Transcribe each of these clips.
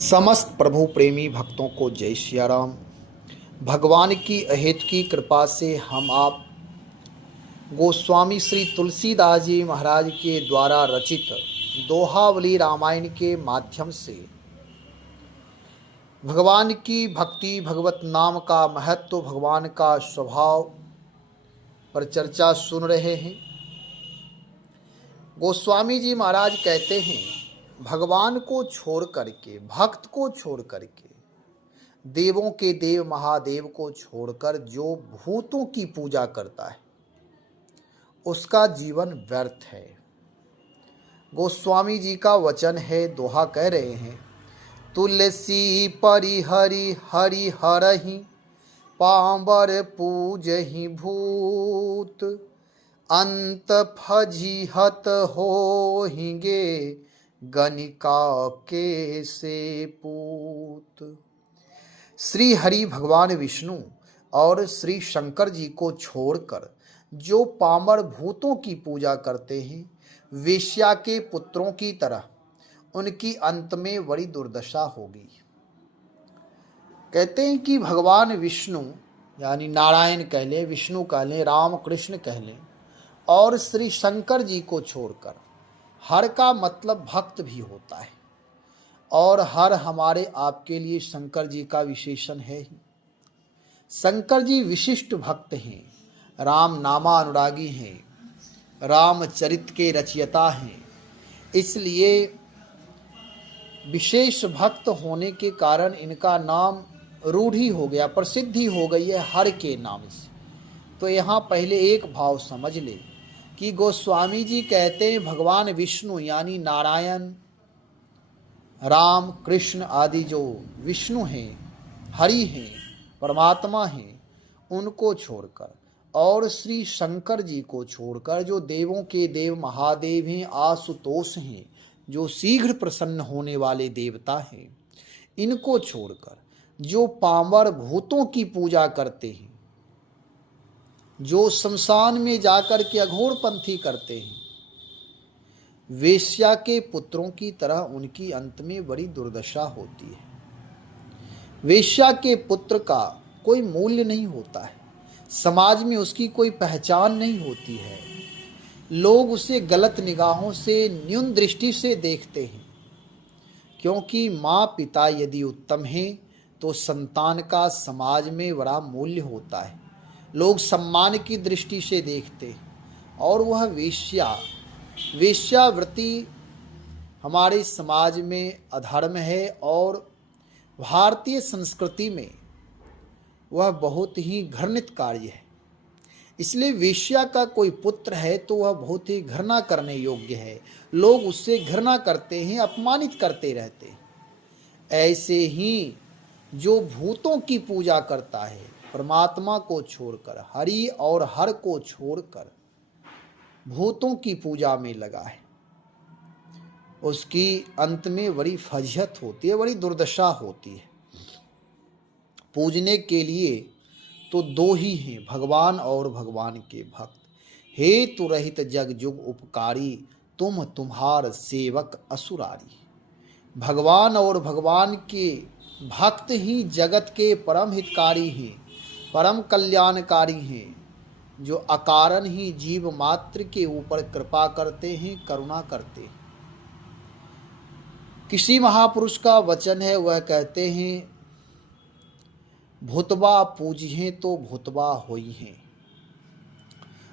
समस्त प्रभु प्रेमी भक्तों को जय सिया राम। भगवान की अहेत की कृपा से हम आप गोस्वामी श्री तुलसीदास जी महाराज के द्वारा रचित दोहावली रामायण के माध्यम से भगवान की भक्ति, भगवत नाम का महत्व, भगवान का स्वभाव पर चर्चा सुन रहे हैं। गोस्वामी जी महाराज कहते हैं, भगवान को छोड़ करके, भक्त को छोड़ करके, देवों के देव महादेव को छोड़कर जो भूतों की पूजा करता है उसका जीवन व्यर्थ है। गोस्वामी जी का वचन है, दोहा कह रहे हैं, तुलसी परिहरि हरि हरहि पांबर पूजहि भूत अंत फजिहत होहिंगे गणिका के से पूत। श्री हरि भगवान विष्णु और श्री शंकर जी को छोड़कर जो पामर भूतों की पूजा करते हैं, वेश्या के पुत्रों की तरह उनकी अंत में बड़ी दुर्दशा होगी। कहते हैं कि भगवान विष्णु यानी नारायण कह लें, विष्णु कह लें, राम कृष्ण कह लें, और श्री शंकर जी को छोड़कर, हर का मतलब भक्त भी होता है और हर हमारे आपके लिए शंकर जी का विशेषण है ही। शंकर जी विशिष्ट भक्त हैं, राम नामानुरागी हैं, रामचरित के रचयिता हैं। इसलिए विशेष भक्त होने के कारण इनका नाम रूढ़ी हो गया, प्रसिद्धि हो गई है हर के नाम से। तो यहाँ पहले एक भाव समझ ले कि गोस्वामी जी कहते हैं भगवान विष्णु यानी नारायण, राम, कृष्ण आदि जो विष्णु हैं, हरि हैं, परमात्मा हैं, उनको छोड़कर और श्री शंकर जी को छोड़कर जो देवों के देव महादेव हैं, आशुतोष हैं, जो शीघ्र प्रसन्न होने वाले देवता हैं, इनको छोड़कर जो पामर भूतों की पूजा करते हैं, जो शमशान में जाकर के अघोरपंथी करते हैं, वेश्या के पुत्रों की तरह उनकी अंत में बड़ी दुर्दशा होती है। वेश्या के पुत्र का कोई मूल्य नहीं होता है, समाज में उसकी कोई पहचान नहीं होती है। लोग उसे गलत निगाहों से, न्यून दृष्टि से देखते हैं, क्योंकि माँ पिता यदि उत्तम हैं तो संतान का समाज में बड़ा मूल्य होता है। लोग सम्मान की दृष्टि से देखते हैं और वह वेश्यावृत्ति हमारे समाज में अधर्म है और भारतीय संस्कृति में वह बहुत ही घृणित कार्य है। इसलिए वेश्या का कोई पुत्र है तो वह बहुत ही घृणा करने योग्य है। लोग उससे घृणा करते हैं, अपमानित करते रहते हैं। ऐसे ही जो भूतों की पूजा करता है, परमात्मा को छोड़कर, हरि और हर को छोड़कर भूतों की पूजा में लगा है, उसकी अंत में बड़ी फजियत होती है, बड़ी दुर्दशा होती है। पूजने के लिए तो दो ही हैं, भगवान और भगवान के भक्त। हेतु रहित जग जुग उपकारी, तुम तुम्हार सेवक असुरारी। भगवान और भगवान के भक्त ही जगत के परम हितकारी हैं, परम कल्याणकारी हैं, जो अकारण ही जीव मात्र के ऊपर कृपा करते हैं, करुणा करते हैं। किसी महापुरुष का वचन है, वह कहते हैं, भूतबा पूजिए तो भूतबा होई हैं।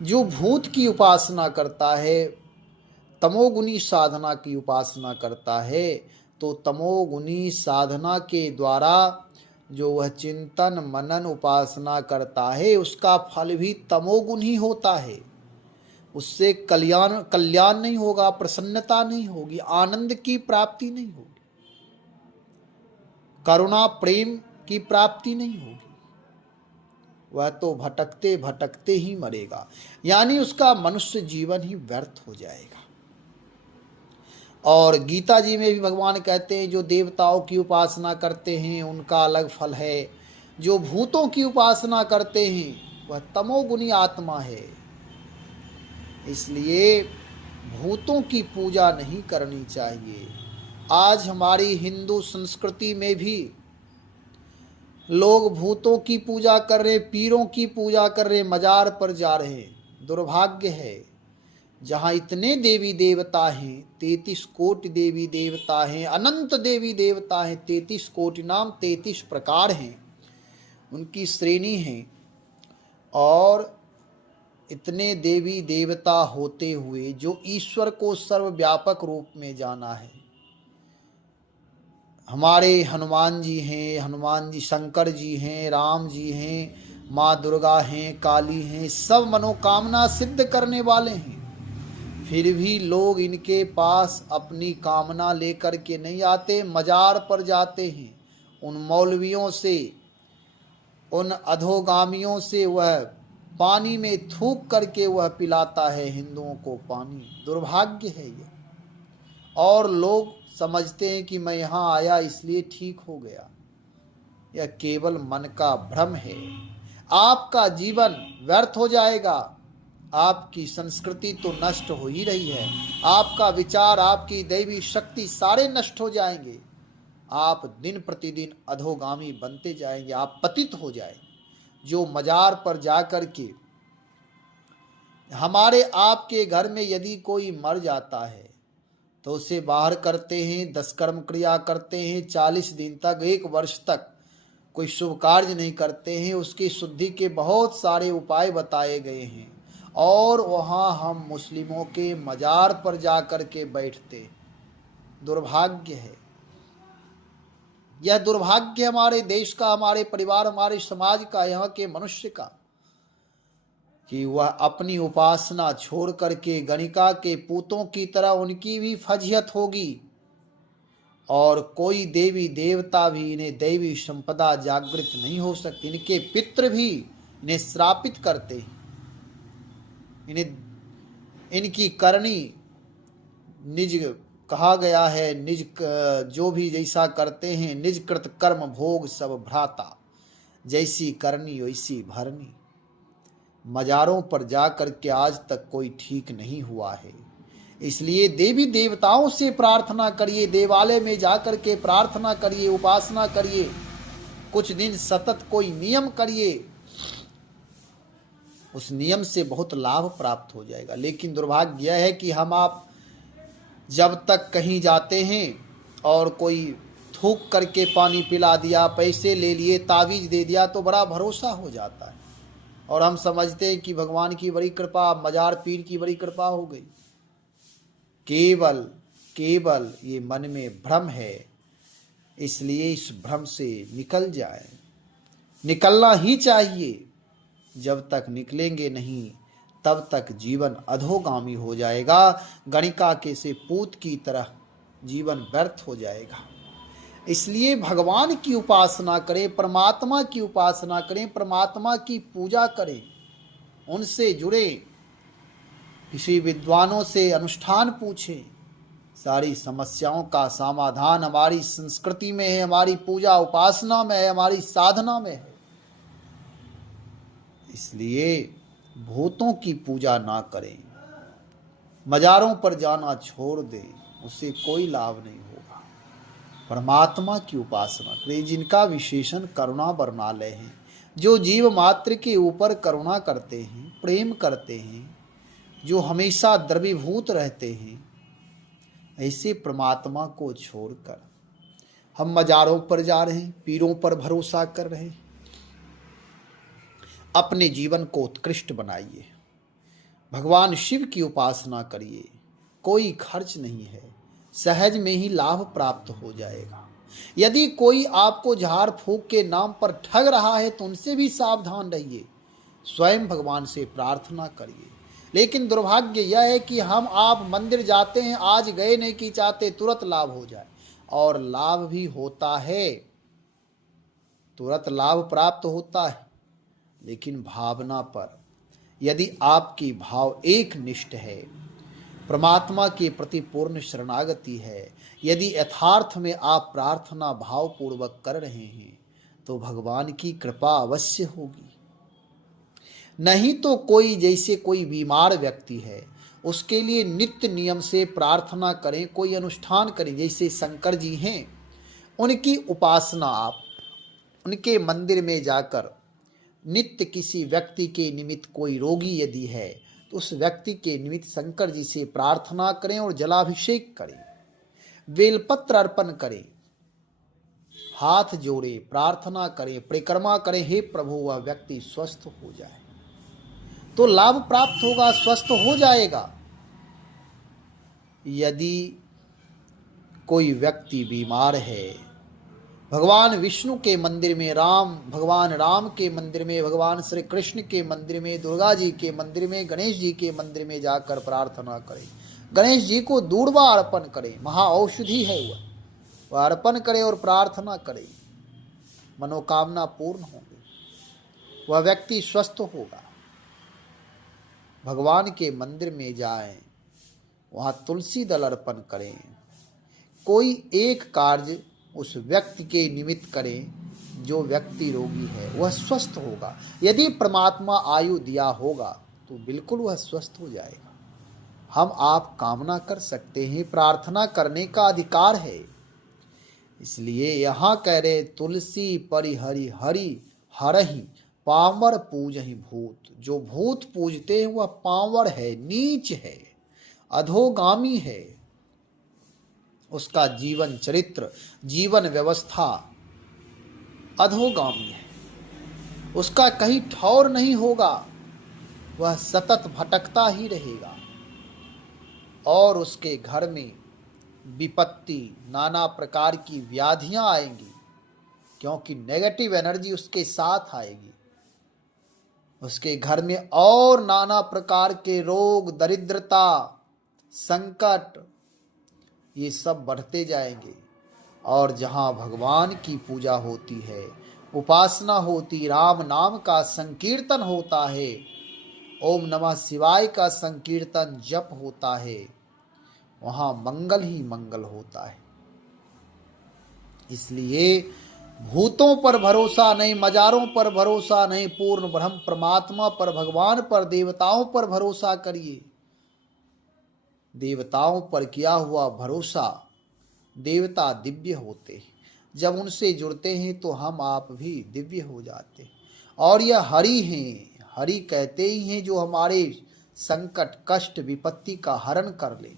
जो भूत की उपासना करता है, तमोगुनी साधना की उपासना करता है, तो तमोगुनी साधना के द्वारा जो वह चिंतन मनन उपासना करता है, उसका फल भी तमोगुण ही होता है। उससे कल्याण नहीं होगा, प्रसन्नता नहीं होगी, आनंद की प्राप्ति नहीं होगी, करुणा प्रेम की प्राप्ति नहीं होगी। वह तो भटकते भटकते ही मरेगा, यानी उसका मनुष्य जीवन ही व्यर्थ हो जाएगा। और गीता जी में भी भगवान कहते हैं, जो देवताओं की उपासना करते हैं उनका अलग फल है, जो भूतों की उपासना करते हैं वह तमोगुनी आत्मा है। इसलिए भूतों की पूजा नहीं करनी चाहिए, आज हमारी हिंदू संस्कृति में भी लोग भूतों की पूजा कर रहे, पीरों की पूजा कर रहे, मजार पर जा रहे। दुर्भाग्य है, जहाँ इतने देवी देवता हैं, 33 कोटि देवी देवता हैं, अनंत देवी देवता हैं, 33 कोटि नाम 33 प्रकार हैं, उनकी श्रेणी है। और इतने देवी देवता होते हुए जो ईश्वर को सर्वव्यापक रूप में जाना है, हमारे हनुमान जी हैं, हनुमान जी शंकर जी हैं, राम जी हैं, माँ दुर्गा हैं, काली हैं, सब मनोकामना सिद्ध करने वाले हैं। फिर भी लोग इनके पास अपनी कामना लेकर के नहीं आते, मजार पर जाते हैं। उन मौलवियों से, उन अधोगामियों से वह पानी में थूक करके वह पिलाता है हिंदुओं को पानी। दुर्भाग्य है ये। और लोग समझते हैं कि मैं यहाँ आया इसलिए ठीक हो गया। यह केवल मन का भ्रम है। आपका जीवन व्यर्थ हो जाएगा। आपकी संस्कृति तो नष्ट हो ही रही है। आपका विचार, आपकी दैवी शक्ति सारे नष्ट हो जाएंगे। आप दिन प्रतिदिन अधोगामी बनते जाएंगे, आप पतित हो जाएंगे। जो मजार पर जाकर के, हमारे आपके घर में यदि कोई मर जाता है तो उसे बाहर करते हैं, 10 कर्म क्रिया करते हैं, 40 दिन तक, 1 वर्ष तक कोई शुभ कार्य नहीं करते हैं। उसकी शुद्धि के बहुत सारे उपाय बताए गए हैं। और वहाँ हम मुस्लिमों के मजार पर जाकर के बैठते। दुर्भाग्य है, यह दुर्भाग्य हमारे देश का, हमारे परिवार, हमारे समाज का, यहाँ के मनुष्य का, कि वह अपनी उपासना छोड़ करके गणिका के पूतों की तरह उनकी भी फजियत होगी। और कोई देवी देवता भी इन्हें दैवी संपदा जागृत नहीं हो सकती। इनके पितृ भी इन्हें श्रापित करते हैं। इनकी करनी निज कहा गया है, निज जो भी जैसा करते हैं, निज कृत कर्म भोग सब भ्राता, जैसी करनी वैसी भरनी। मजारों पर जाकर के आज तक कोई ठीक नहीं हुआ है। इसलिए देवी देवताओं से प्रार्थना करिए, देवालय में जाकर के प्रार्थना करिए, उपासना करिए, कुछ दिन सतत कोई नियम करिए, उस नियम से बहुत लाभ प्राप्त हो जाएगा। लेकिन दुर्भाग्य यह है कि हम आप जब तक कहीं जाते हैं और कोई थूक करके पानी पिला दिया, पैसे ले लिए, तावीज दे दिया, तो बड़ा भरोसा हो जाता है और हम समझते हैं कि भगवान की बड़ी कृपा, मजार पीर की बड़ी कृपा हो गई। केवल ये मन में भ्रम है। इसलिए इस भ्रम से निकल जाए, निकलना ही चाहिए। जब तक निकलेंगे नहीं तब तक जीवन अधोगामी हो जाएगा। गणिका के से पूत की तरह जीवन व्यर्थ हो जाएगा। इसलिए भगवान की उपासना करें, परमात्मा की उपासना करें, परमात्मा की पूजा करें, उनसे जुड़े, किसी विद्वानों से अनुष्ठान पूछें। सारी समस्याओं का समाधान हमारी संस्कृति में है, हमारी पूजा उपासना में है, हमारी साधना में है। इसलिए भूतों की पूजा ना करें, मजारों पर जाना छोड़ दें, उससे कोई लाभ नहीं होगा। परमात्मा की उपासना करें, जिनका विशेषण करुणा बरनालय है, जो जीव मात्र के ऊपर करुणा करते हैं, प्रेम करते हैं, जो हमेशा द्रवीभूत रहते हैं। ऐसे परमात्मा को छोड़कर हम मजारों पर जा रहे हैं, पीरों पर भरोसा कर रहे हैं। अपने जीवन को उत्कृष्ट बनाइए, भगवान शिव की उपासना करिए। कोई खर्च नहीं है, सहज में ही लाभ प्राप्त हो जाएगा। यदि कोई आपको झाड़ फूक के नाम पर ठग रहा है तो उनसे भी सावधान रहिए, स्वयं भगवान से प्रार्थना करिए। लेकिन दुर्भाग्य यह है कि हम आप मंदिर जाते हैं, आज गए नहीं कि चाहते तुरंत लाभ हो जाए, और लाभ भी होता है, तुरंत लाभ प्राप्त होता है। लेकिन भावना पर यदि आपकी भाव एक निष्ठ है, परमात्मा के प्रति पूर्ण शरणागति है, यदि यथार्थ में आप प्रार्थना भावपूर्वक कर रहे हैं, तो भगवान की कृपा अवश्य होगी। नहीं तो कोई, जैसे कोई बीमार व्यक्ति है, उसके लिए नित्य नियम से प्रार्थना करें, कोई अनुष्ठान करें। जैसे शंकर जी हैं, उनकी उपासना आप उनके मंदिर में जाकर नित्य किसी व्यक्ति के निमित्त कोई रोगी यदि है तो उस व्यक्ति के निमित्त शंकर जी से प्रार्थना करें और जलाभिषेक करें, बेलपत्र अर्पण करें, हाथ जोड़े प्रार्थना करें, परिक्रमा करें, हे प्रभु वह व्यक्ति स्वस्थ हो जाए, तो लाभ प्राप्त होगा, स्वस्थ हो जाएगा। यदि कोई व्यक्ति बीमार है, भगवान विष्णु के मंदिर में, भगवान राम के मंदिर में, भगवान श्री कृष्ण के मंदिर में, दुर्गा जी के मंदिर में, गणेश जी के मंदिर में जाकर प्रार्थना करें। गणेश जी को दूर्वा अर्पण करें, महाऔषधि है वह अर्पण करें और प्रार्थना करें, मनोकामना पूर्ण होगी, वह व्यक्ति स्वस्थ होगा। भगवान के मंदिर में जाएं, वहाँ तुलसी दल अर्पण करें, कोई एक कार्य उस व्यक्ति के निमित्त करें, जो व्यक्ति रोगी है वह स्वस्थ होगा। यदि परमात्मा आयु दिया होगा तो बिल्कुल वह स्वस्थ हो जाएगा। हम आप कामना कर सकते हैं, प्रार्थना करने का अधिकार है। इसलिए यहाँ कह रहे तुलसी परिहरि हरि हरहि पामर पूजहि भूत। जो भूत पूजते हैं वह पामर है, नीच है, अधोगामी है। उसका जीवन चरित्र, जीवन व्यवस्था अधोगामी है, उसका कहीं ठौर नहीं होगा, वह सतत भटकता ही रहेगा और उसके घर में विपत्ति, नाना प्रकार की व्याधियां आएंगी, क्योंकि नेगेटिव एनर्जी उसके साथ आएगी। उसके घर में और नाना प्रकार के रोग, दरिद्रता, संकट, ये सब बढ़ते जाएंगे। और जहाँ भगवान की पूजा होती है, उपासना होती, राम नाम का संकीर्तन होता है, ओम नमः शिवाय का संकीर्तन जप होता है, वहाँ मंगल ही मंगल होता है। इसलिए भूतों पर भरोसा नहीं, मजारों पर भरोसा नहीं, पूर्ण ब्रह्म परमात्मा पर, भगवान पर, देवताओं पर भरोसा करिए। देवताओं पर किया हुआ भरोसा, देवता दिव्य होते हैं, जब उनसे जुड़ते हैं तो हम आप भी दिव्य हो जाते हैं। और यह हरि हैं, हरि कहते ही हैं जो हमारे संकट, कष्ट, विपत्ति का हरण कर ले।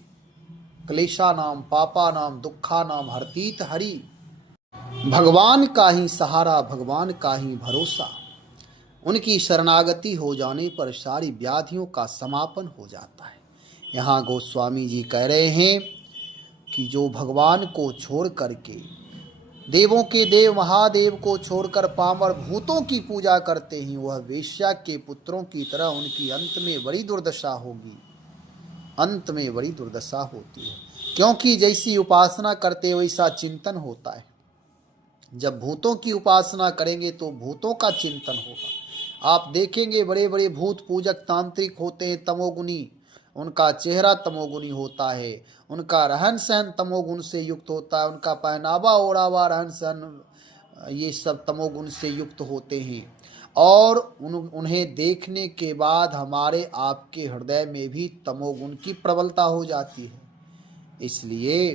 क्लेशा नाम, पापा नाम, दुखा नाम हरतीत हरि। भगवान का ही सहारा, भगवान का ही भरोसा, उनकी शरणागति हो जाने पर सारी व्याधियों का समापन हो जाता है। यहाँ गोस्वामी जी कह रहे हैं कि जो भगवान को छोड़ करके, देवों के देव महादेव को छोड़कर पामर भूतों की पूजा करते हैं, वह वेश्या के पुत्रों की तरह उनकी अंत में बड़ी दुर्दशा होगी, अंत में बड़ी दुर्दशा होती है। क्योंकि जैसी उपासना करते वैसा चिंतन होता है। जब भूतों की उपासना करेंगे तो भूतों का चिंतन होगा। आप देखेंगे बड़े बड़े भूत पूजक तांत्रिक होते हैं, तमोगुणी, उनका चेहरा तमोगुणी होता है, उनका रहन सहन तमोगुण से युक्त होता है, उनका पहनावा ओढ़ावा, रहन सहन, ये सब तमोगुण से युक्त होते हैं। और उन्हें देखने के बाद हमारे आपके हृदय में भी तमोगुण की प्रबलता हो जाती है। इसलिए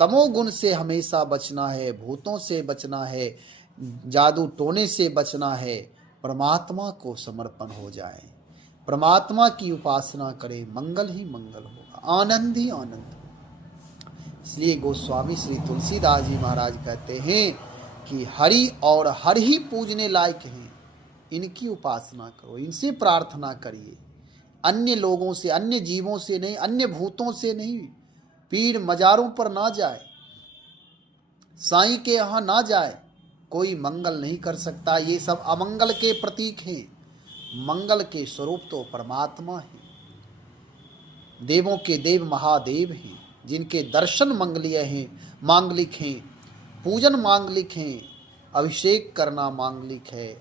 तमोगुण से हमेशा बचना है, भूतों से बचना है, जादू टोने से बचना है, परमात्मा को समर्पण हो जाए, परमात्मा की उपासना करें, मंगल ही मंगल होगा, आनंद ही आनंद। इसलिए गोस्वामी श्री तुलसीदास जी महाराज कहते हैं कि हरि और हर ही पूजने लायक हैं, इनकी उपासना करो, इनसे प्रार्थना करिए, अन्य लोगों से, अन्य जीवों से नहीं, अन्य भूतों से नहीं, पीर मजारों पर ना जाए, साईं के यहाँ ना जाए, कोई मंगल नहीं कर सकता। ये सब अमंगल के प्रतीक हैं, मंगल के स्वरूप तो परमात्मा है, देवों के देव महादेव हैं, जिनके दर्शन मंगलीय हैं, मांगलिक हैं, पूजन मांगलिक हैं, अभिषेक करना मांगलिक है,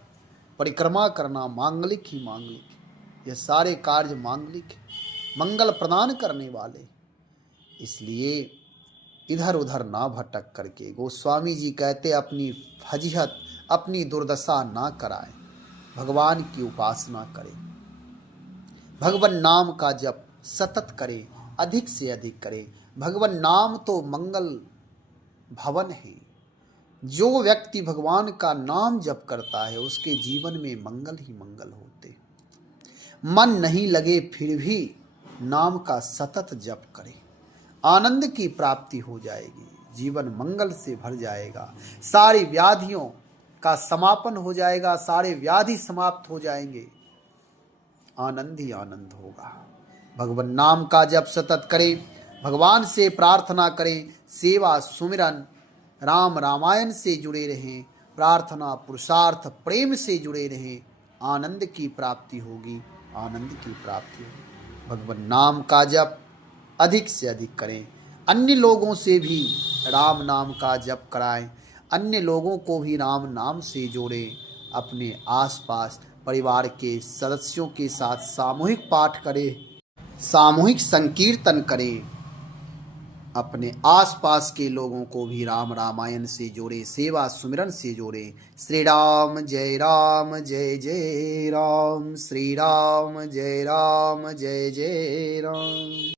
परिक्रमा करना मांगलिक ही मांगलिक है, यह सारे कार्य मांगलिक है, मंगल प्रदान करने वाले। इसलिए इधर उधर ना भटक करके गोस्वामी जी कहते अपनी फजीहत, अपनी दुर्दशा ना कराएं, भगवान की उपासना करें, भगवान नाम का जप सतत करें, अधिक से अधिक करें। भगवान नाम तो मंगल भवन है। जो व्यक्ति भगवान का नाम जप करता है उसके जीवन में मंगल ही मंगल होते। मन नहीं लगे फिर भी नाम का सतत जप करें, आनंद की प्राप्ति हो जाएगी, जीवन मंगल से भर जाएगा, सारी व्याधियों का समापन हो जाएगा, सारे व्याधि समाप्त हो जाएंगे, आनंद ही आनंद होगा। भगवान नाम का जप सतत करें, भगवान से प्रार्थना करें, सेवा सुमिरन राम रामायण से जुड़े रहें, प्रार्थना पुरुषार्थ प्रेम से जुड़े रहें, आनंद की प्राप्ति होगी, आनंद की प्राप्ति होगी। भगवान नाम का जप अधिक से अधिक करें, अन्य लोगों से भी राम नाम का जप कराएं, अन्य लोगों को भी राम नाम से जोड़ें, अपने आसपास परिवार के सदस्यों के साथ सामूहिक पाठ करें, सामूहिक संकीर्तन करें, अपने आसपास के लोगों को भी राम रामायण से जोड़े, सेवा सुमिरन से जोड़े। श्री राम जय राम, श्री राम जय जय राम।